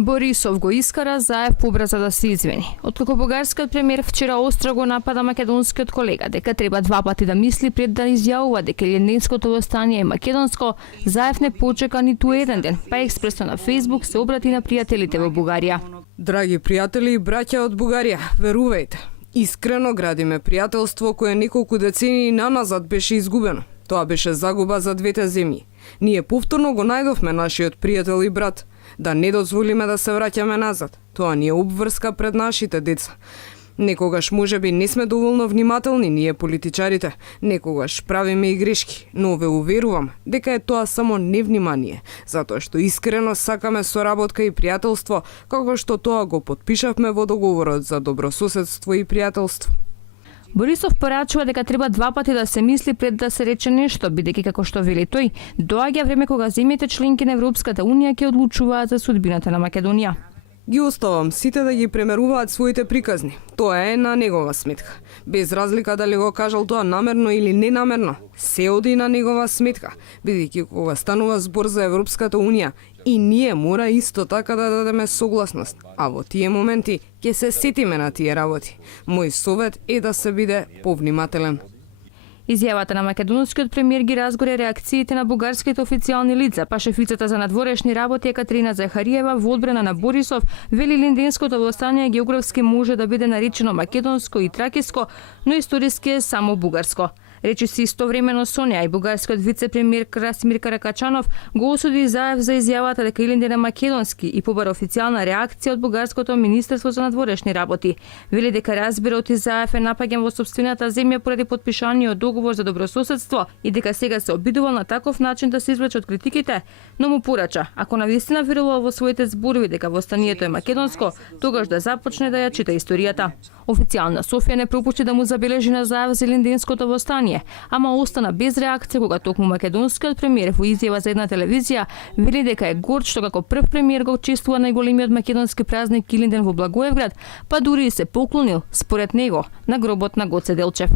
Борисов го искара, Заев побрза да се извини. Откако бугарскиот премиер вчера остро го напада македонскиот колега дека треба два пати да мисли пред да изјавува дека линденското востание е македонско, Заев не почека ниту еден ден, па експресно на Facebook се обрати на пријателите во Бугарија. Драги пријатели и браќа од Бугарија, верувајте, искрено градиме пријателство кое неколку децении наназад беше изгубено. Тоа беше загуба за двете земји. Ние повторно го најдовме нашиот пријател и брат. Да не дозволиме да се враќаме назад. Тоа ни е обврска пред нашите деца. Некогаш можеби не сме доволно внимателни ние политичарите, некогаш правиме и грешки, но ве уверувам дека е тоа само невнимание, затоа што искрено сакаме соработка и пријателство, како што тоа го потпишавме во договорот за добрососедство и пријателство. Борисов порачува дека треба два пати да се мисли пред да се рече нешто, бидејќи како што вели тој, доаѓа време кога земјите членки на Европската унија ќе одлучуваат за судбината на Македонија. Ги оставам сите да ги премеруваат своите приказни. Тоа е на негова сметка. Без разлика дали го кажал тоа намерно или ненамерно, се оди на негова сметка, бидејќи кога станува збор за Европската унија, и ние мора исто така да дадеме согласност, а во тие моменти ќе се сетиме на тие работи. Мој совет е да се биде повнимателен. Изјавата на македонскиот премиер ги разгоре реакциите на бугарските официјални лица, па шефицата за надворешни работи Екатерина Захариева во одбрана на Борисов вели линденското востание географски може да биде наречено македонско и тракиско, но историски е само бугарско. Речи се истовремено со неа и бугарскиот вице-премиер Красимир Каракачанов го осуди Заев за изјавата дека Илинден е македонски и побара официјална реакција од бугарското министерство за надворешни работи. Вели дека разбирот и Заев е напаѓан во сопствената земја поради потпишаниот договор за добрососедство и дека сега се обидувал на таков начин да се извлече од критиките, но му порача, ако навистина верувал во своите зборови дека востанието е македонско, тогаш да започне да ја чита историјата. Официјална Софија не пропушти да му забележи на Заев за линденското востание, ама остана без реакција кога токму македонскиот премиер во изјава за една телевизија вели дека е горд што како прв премиер го чествува најголемиот македонски празник Илинден во Благоевград, па дури и се поклонил, според него, на гробот на Гоце Делчев.